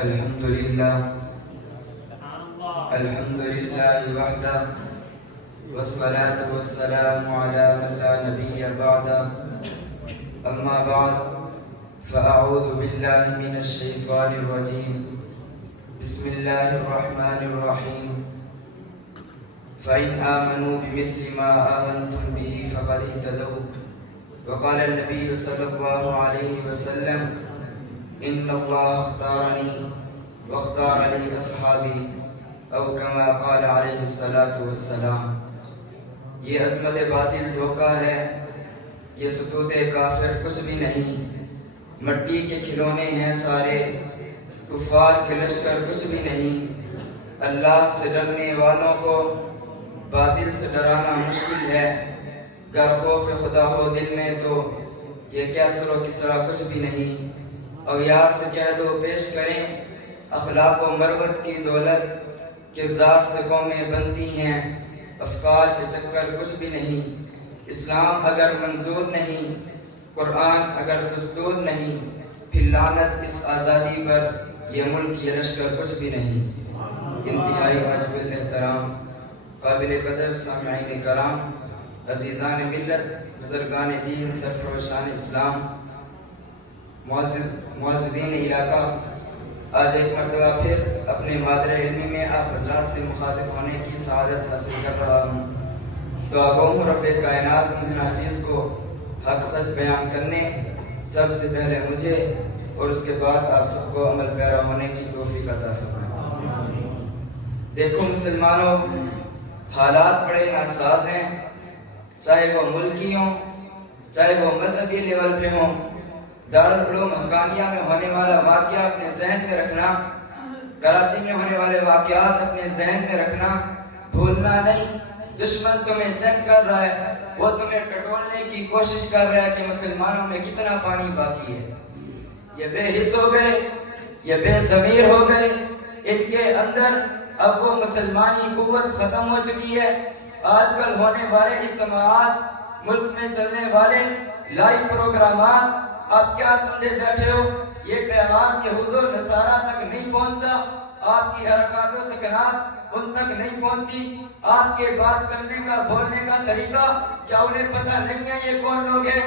الحمد لله وحده والصلاة والسلام على من لا نبي بعده أما بعد فأعوذ بالله من الشيطان الرجيم بسم الله الرحمن الرحيم فإن آمنوا بمثل ما آمنتم به فقد اهتدوا وقال النبي صلى الله عليه وسلم إن الله اختارني واختار لي أصحابي او كما قال علیہ الصلاۃ والسلام۔ یہ عظمت باطل دھوکہ ہے، یہ سطوت کافر کچھ بھی نہیں، مٹی کے کھلونے ہیں سارے، کفار کے لشکر کچھ بھی نہیں۔ اللہ سے ڈرنے والوں کو باطل سے ڈرانا مشکل ہے، گر خوف خدا ہو دل میں تو یہ کیا سر و کسرا کچھ بھی نہیں۔ اور یار سے کہہ دو پیش کریں اخلاق و مروت کی دولت، کردار سے قومیں بنتی ہیں، افکار کے چکر کچھ بھی نہیں۔ اسلام اگر منظور نہیں، قرآن اگر دستور نہیں، پھر لعنت اس آزادی پر، یہ ملک یہ لشکر کچھ بھی نہیں۔ انتہائی واجب الاحترام قابل قدر سامعین کرام، عزیزان ملت، بزرگان دین، سرفروشان اسلام، معززین علاقہ، آج ایک مرتبہ پھر اپنے مادر علمی میں آپ حضرات سے مخاطب ہونے کی سعادت حاصل کر رہا ہوں۔ دعا گو ہوں رب کائنات مجھ ناچیز کو حق سچ بیان کرنے، سب سے پہلے مجھے اور اس کے بعد آپ سب کو عمل پیرا ہونے کی توفیق عطا فرمائے۔ دیکھو مسلمانوں، حالات بڑے ناساز ہیں، چاہے وہ ملکی ہوں، چاہے وہ مذہبی لیول پہ ہوں۔ دارالعلوم حقانیہ میں ہونے والا واقعہ اپنے ذہن میں رکھنا، کراچی میں ہونے والے واقعات اپنے ذہن میں رکھنا، بھولنا نہیں۔ دشمن تمہیں جنگ کر رہا ہے، وہ تمہیں ٹٹولنے کی کوشش کر رہا ہے کہ مسلمانوں میں کتنا پانی باقی ہے۔ یہ بے حس ہو گئے، یہ بے ضمیر ہو گئے، ان کے اندر اب وہ مسلمانی قوت ختم ہو چکی ہے۔ آج کل ہونے والے اجتماعات، ملک میں چلنے والے لائیو پروگرامات، آپ کیا سمجھے بیٹھے ہو یہ پیغام یہود و نصارہ تک نہیں پہنچتا؟ آپ کی حرکات و سکنات ان تک نہیں پہنچتی؟ آپ کے بات کرنے کا، بولنے کا طریقہ کیا انہیں پتہ نہیں ہے یہ کون لوگ ہیں؟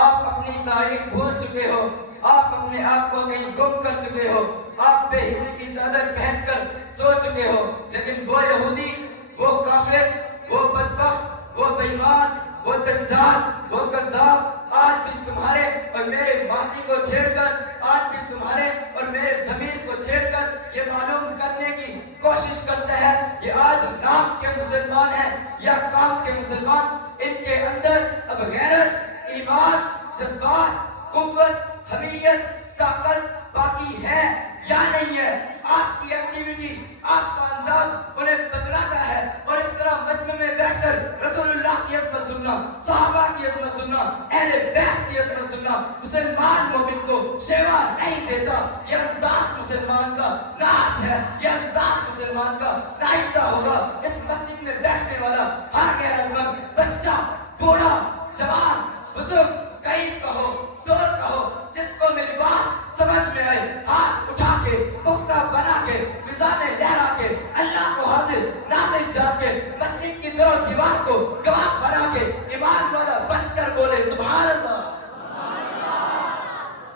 آپ اپنی تاریخ بھول چکے ہو، آپ اپنے آپ کو کہیں گم کر چکے ہو، آپ بے حسی کی چادر پہن کر سو چکے ہو۔ لیکن وہ یہودی، وہ کافر، وہ بدبخت، وہ بے ایمان، وہ دجال، وہ کذاب آج بھی تمہارے اور میرے ماضی کو چھیڑ کر، آج بھی تمہارے اور میرے ضمیر کو چھیڑ کر یہ معلوم کرنے کی کوشش کرتا ہے کہ آج نام کے مسلمان ہیں یا کام کے مسلمان۔ ان کے اندر اب غیرت، ایمان، جذبات، قوت، حمیت، طاقت باقی ہے یا نہیں ہے؟ آپ کی ایکٹیویٹی، آپ کا انداز انہیں بتلاتا ہے، اور اس طرح مجمع میں بیٹھ کر رسول اللہ کی عظمت سننا، صحابہ کی عظمت سننا، اہل بیت کی عظمت سننا مسلمان مومن کو شیوا نہیں دیتا۔ یہ انداز مسلمان کا ناچ ہے، یہ انداز مسلمان کا نائندہ ہوگا۔ اس مسجد میں بیٹھنے والا ہر غیر مند بچہ، بوڑھا، جوان، بزرگ، قریب کہو، دور کہو، جس کو میری بات سمجھ میں آئے، ہاتھ اٹھا کے، پختہ بنا کے، فضا میں لہرا کے، اللہ کو حاضر ناظر جان کے، مسجد کی طرف دیوار کو گواہ بنا کے، ایمان والا بن کر بولے سبحان اللہ،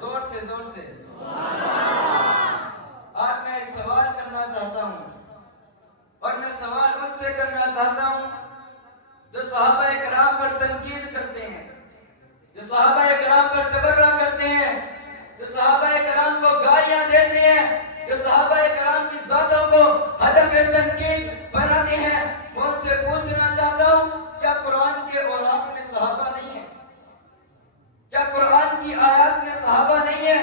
زور سے زور سے۔ آج میں ایک سوال کرنا چاہتا ہوں، اور میں سوال ان سے کرنا چاہتا ہوں جو صحابہ کرام پر تنقید کرتے ہیں، جو صحابہ کرام پر تبرہ کرتے ہیں، جو صحابہ کرام کو گالیاں دیتے ہیں، جو صحابہ کرام کی ذاتوں کو ہدف تنقید بناتے ہیں۔ میں ان سے پوچھنا چاہتا ہوں، کیا قرآن کے اوراق میں صحابہ نہیں ہے؟ کیا قرآن کی آیات میں صحابہ نہیں ہے؟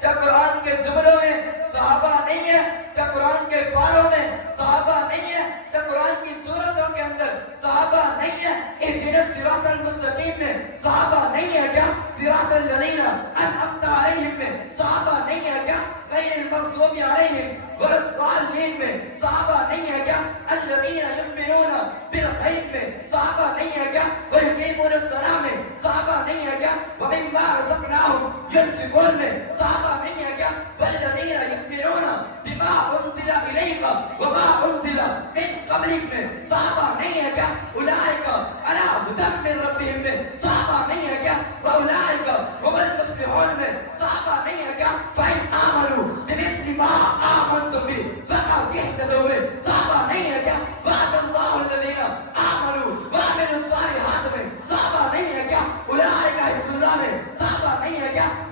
کیا قرآن کے جملوں میں صحابہ نہیں ہے؟ کیا قرآن کے پاروں میں صحابہ نہیں ہے؟ کیا قرآن کی سورتوں کے اندر صحابہ نہیں ہے؟ اہدنا الصراط المستقیم میں صحابہ نہیں ہے کیا؟ صراط الذین انعمت علیہم میں صحابہ نہیں ہے کیا؟ غیر المغضوب علیہم ولا الضالین میں صحابہ نہیں ہے کیا؟ الذین یؤمنون بالغیب میں صحابہ نہیں ہے کیا؟ ویقیمون الصلاۃ میں صحابہ نہیں ہے کیا؟ ومما رزقناہم ينفقون میں صحابہ نہیں ہے کیا؟ والذین یؤمنون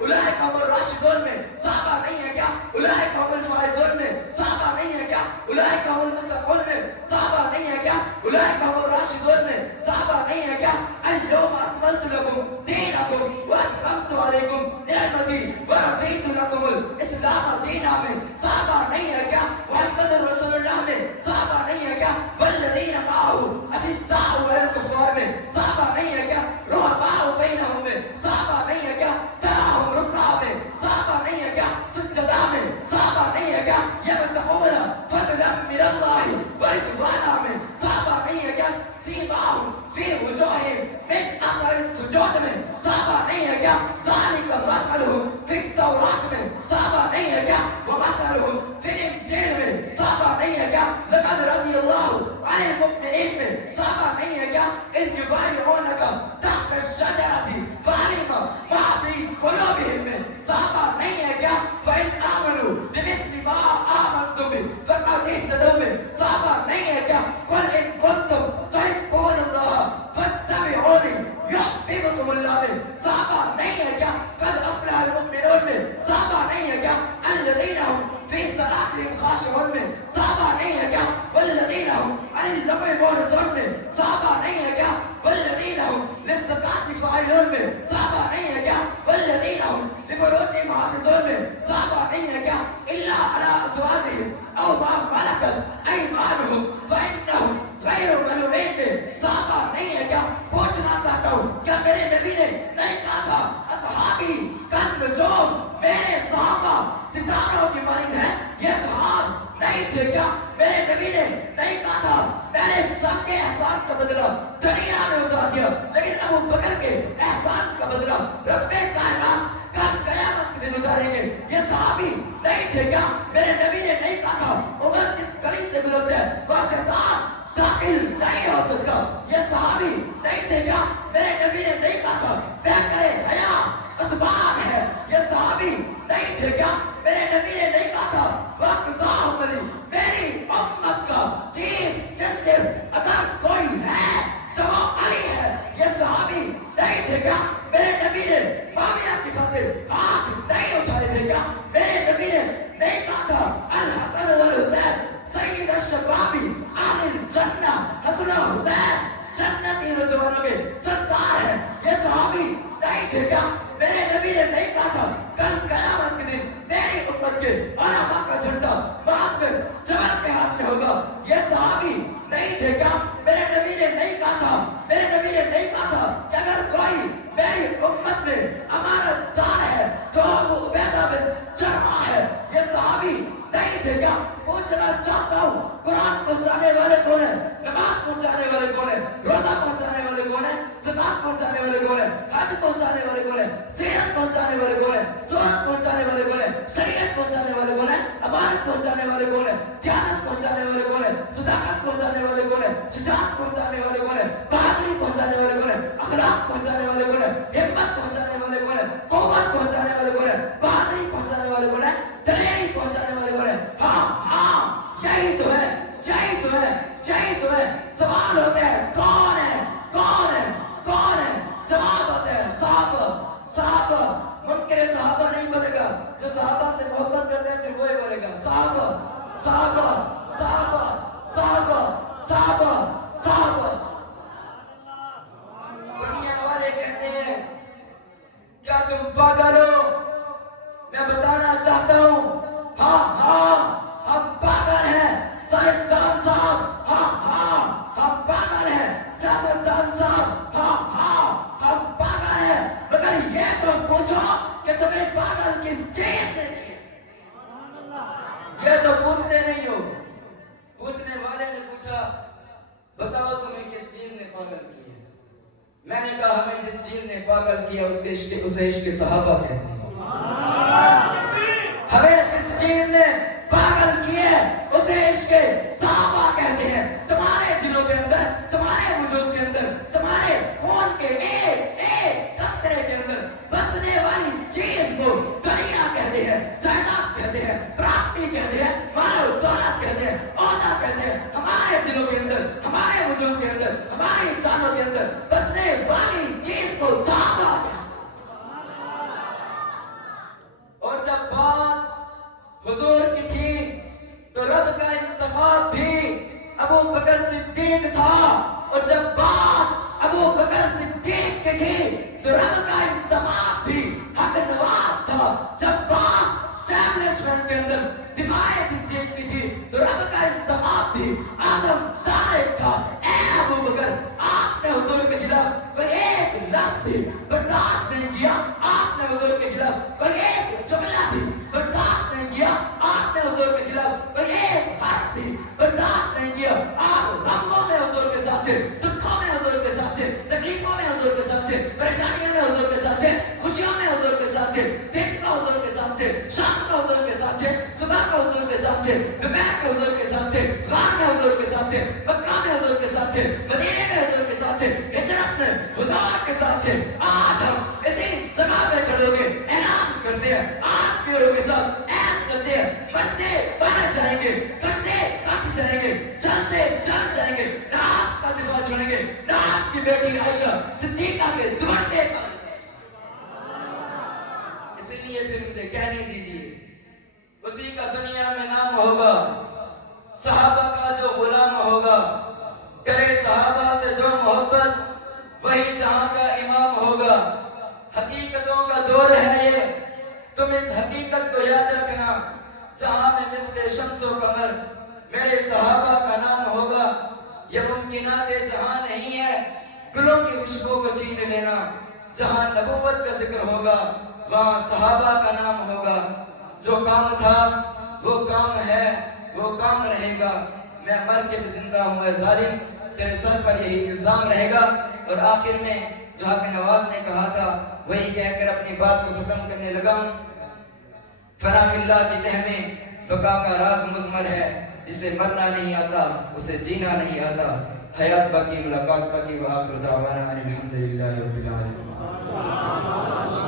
اولئک هم الراشدون میں صحابہ نہیں ہے کیا؟ اولئک هم الفائزون میں صحابہ نہیں ہے کیا؟ اولئک هم المتقون میں صحابہ نہیں ہے کیا؟ اولئک هم الراشدون میں صحابہ نہیں ہے کیا؟ اليوم اکملت لکم دینکم واتممت علیکم نعمتی ورضیت لکم الاسلام دینا میں صحابہ نہیں ہے کیا؟ محمد رسول اللہ میں صحابہ نہیں ہے کیا؟ والذین معه اشداء علی الکفار میں صحابہ نہیں ہے کیا؟ رحماء بینہم میں صحابہ نہیں ہے کیا؟ تراہم رکعہ میں صحابہ نہیں ہے کیا؟ سجدہ میں صحابہ نہیں ہے کیا؟ یبتغون فضلا من اللہ ورضوانا میں صحابہ نہیں ہے کیا؟ سیماہم فی وجوہہم من اثر السجود میں صحابہ نہیں ہے کیا؟ ذالک مثلہم فی التوراۃ میں صحابہ نہیں ہے کیا؟ ومثلہم فی الانجیل میں صحابہ نہیں ہے کیا؟ لقد رضی اللہ عن المؤمنین میں صحابہ نہیں ہے کیا؟ اذ یبایعونک تحت الشجرۃ فعلم ما فی قلوبہم میں صحابہ نہیں ہے کیا؟ فإن آمنوا بمثل ما آمنتم به فقد اهتدوا میں صحابہ نہیں ہے کیا؟ قل ان کنتم تحبون اللہ فاتبعونی یحببکم اللہ میں صحابہ نہیں ہے کیا؟ قد افلح المؤمنون میں صحابہ نہیں ہے کیا؟ الذین هم فی صلاتہم خاشعون میں صحابہ نہیں ہے کیا؟ والذین هم عن اللغو معرضون میں صحابہ نہیں ہے کیا؟ والذین هم للزکاة فاعلون میں صحابہ نہیں ہے کیا؟ والذین هم لفروجہم حافظون میں صحابہ نہیں ہے کیا؟ الا علی ازواجہم او ما ملکت ایمانہم فانہم غیر ملومین میں صحابہ نہیں ہے کیا؟ پوچھنا چاہتا ہوں کیا میرے نبی نے نہیں کہا تھا اصحابی کن نجوم میرے صحابہ ستاروں کی مانند ہیں؟ یہ صحاب نہیں تھے کیا؟ میرے نبی نے نہیں کہا تھا میں نے سب کے احسان کا بدلہ دنیا میں اتار دیا لیکن ابو بکر کے احسان کا بدلہ رب کائنات کل قیامت کے دن اتاریں گے؟ یہ صحابی نہیں تھے کیا؟ میرے نبی نے نہیں کہا تھا عمر جس گلی سے گزرتے ہیں وہ شیطان داخل نہیں ہو سکتا؟ یہ صحابی نہیں تھے کیا؟ میرے نبی نے نہیں کہا تھا بہکرے حیا اسباب ہے؟ یہ صحابی نہیں تھے کیا؟ میرے نبی نے نہیں کہا تھا وَقْضَاهُمْ عَلِي میری امت کا چیف جسٹس اگر کوئی ہے تو وہ علی ہے؟ یہ صحابی نہیں تھے کیا؟ میرے نبی نے معاویہ کی خاطر ہاتھ نہیں اٹھائے تھے کیا؟ میرے نبی نے نہیں کہا تھا الحسن والحسین سید الشباب اہل الجنہ حسن و حسین جنتی نوجوانوں کے سردار ہے؟ یہ صحابی نہیں تھے کیا؟ میرے نبی نے نہیں کہا تھا کل قیامت کے دن میری امت کے علماء کا جھنڈا بعض میں جبل کے ہاتھ میں ہوگا؟ یہ صحابی نہیں تھے کیا؟ میرے نبی نے نہیں کہا تھا میرے نبی نے نہیں کہا تھا کہ اگر کوئی میری امت میں امانت دار ہے تو ابو عبیدہ بن جراح ہے؟ یہ صحابی نہیں تھے کیا؟ پوچھنا چاہتا ہوں قرآن پہنچانے والے کون ہیں؟ نماز پہنچانے والے کون ہیں؟ روزہ پہنچانے والے کون ہیں؟ زکات پہنچانے والے کون ہیں؟ حج پہنچانے والے کون ہیں؟ سیرت پہنچانے والے کون ہیں؟ سورت پہنچانے والے کون ہیں؟ شریعت پہنچانے والے کون ہیں؟ امانت پہنچانے والے کون ہیں؟ دیانت پہنچانے والے کون ہیں؟ صداقت پہنچانے والے کون ہیں؟ شجاعت پہنچانے والے کون ہیں؟ بہادری پہنچانے والے کون ہیں؟ اخلاق پہنچانے والے کون ہیں؟ ہمت پہنچانے والے کون ہیں؟ قوت پہنچانے والے کون ہیں؟ بہادری پہنچانے والے کون ہیں؟ دلیری پہنچانے والے کون ہیں؟ ہاں یہی تو ہے یہی تو ہے یہی تو ہے۔ سوال ہوتے ہیں کون ہے کون ہے کون ہے؟ جواب ہوتے ہیں صحابہ صحابہ۔ منکر صحابہ نہیں بولے گا، جو صحابہ سے محبت کرتے ہیں صرف وہی بولے گا صحابہ صحابہ صحابہ صحابہ صحابہ صحابہ۔ دنیا والے کہتے ہیں کیا تم پاگل ہو؟ میں بتانا چاہتا ہوں ہاں ہم پاگل ہیں سائنسدان صاحب، ہاں ہم پاگل ہیں سیاستدان صاحب، ہاں ہم پاگل ہیں، مگر یہ تو پوچھو کہ تمہیں پاگل کس چیز نے کیا؟ یہ تو پوچھتے نہیں ہو۔ پوچھنے والے نے پوچھا بتاؤ تمہیں کس چیز نے پاگل کیا؟ میں نے کہا ہمیں جس چیز نے پاگل کیا اسے عشق صحابہ کہتے ہیں۔ ہمیں جس چیز نے پاگل کیا اسے عشق صحابہ کہتے ہیں۔ تمہارے دلوں کے اندر، تمہارے وجود کے اندر، تمہارے خون کے ایک قطرے کے اندر بسنے والی چیز کو دنیا کہتے ہیں، جائیداد کہتے ہیں، پراپرٹی کہتے ہیں، مال و دولت کہتے ہیں، عہدہ کہتے ہیں۔ ہمارے دلوں کے اندر، ہمارے وجود کے اندر، ہماری جانوں کے اندر بسنے والی چیز کو صحابہ کہتے ہیں۔ جب وہاں اسٹیبلشمنٹ کے اندر دفاع صدیق کی تھی تو رب کا انتخاب بھی اعظم طارق تھا. اے ابو بکر آپ نے حضور کے خلاف کوئی ایک لفظ بھی برداشت نہیں کیا, آپ نے حضور کے خلاف کوئی ایک جملہ بھی برداشت نہیں کیا, آپ نے حضور کے خلاف کوئی ایک حرف بھی برداشت نہیں کیا. آپ غموں میں حضور کے ساتھ تھے, دکھوں میں حضور کے ساتھ تھے, تکلیفوں میں حضور کے ساتھ تھے, پریشانیوں میں حضور کے ساتھ تھے, خوشیوں میں حضور کے ساتھ تھے, دن کا حضور کے ساتھ تھے, شام کا حضور کے ساتھ تھے, صبح کا حضور کے ساتھ تھے, دوپہر کے حضور کے ساتھ تھے, غار میں حضور کے ساتھ تھے, مکہ میں حضور کے ساتھ تھے, مدینے میں حضور کے ساتھ تھے, ہجرت میں حضور کے ساتھ تھے. آج ہم اسی جگہ پہ کھڑے ہو کے اعلان کرتے ہیں, آپ کے کے ساتھ عہد کرتے ہیں, مرتے مر جائیں گے, کٹتے کٹ جائیں گے, چلتے چل جائیں گے, نہ آپ کا دفاع چھوڑیں گے, نہ آپ کی بیٹی عائشہ صدیقہ کے دوپٹے کا. اسی لیے پھر مجھے کہنے دیجیے, اسی کا دنیا میں نام ہوگا, صحابہ کا جو غلام ہوگا, کرے صحابہ سے جو محبت, وہی جہاں کا امام ہوگا. حقیقتوں کا دور ہے یہ, تم اس حقیقت کو یاد رکھنا, جہاں میں مثل شمس و قمر میرے صحابہ کا نام ہوگا. یہ ممکنات جہاں نہیں ہے گلوں کی خوشبو کو چھین لینا, جہاں نبوت کا ذکر ہوگا وہاں صحابہ کا نام ہوگا. جو کام تھا وہ کام ہے, وہ کام رہے گا. میں مر کے بھی زندہ ہوں اے ظالم, تیرے سر پر یہی الزام رہے گا. اور آخر میں جو حق نواز نے کہا تھا وہی کہہ کر اپنی بات کو ختم کرنے لگا ہوں. فنا فی اللہ کی تہ میں بقا کا راز مضمر ہے, جسے مرنا نہیں آتا اسے جینا نہیں آتا. حیات باقی, ملاقات باقی. وآخر دعوانا ان الحمدللہ رب العالمین.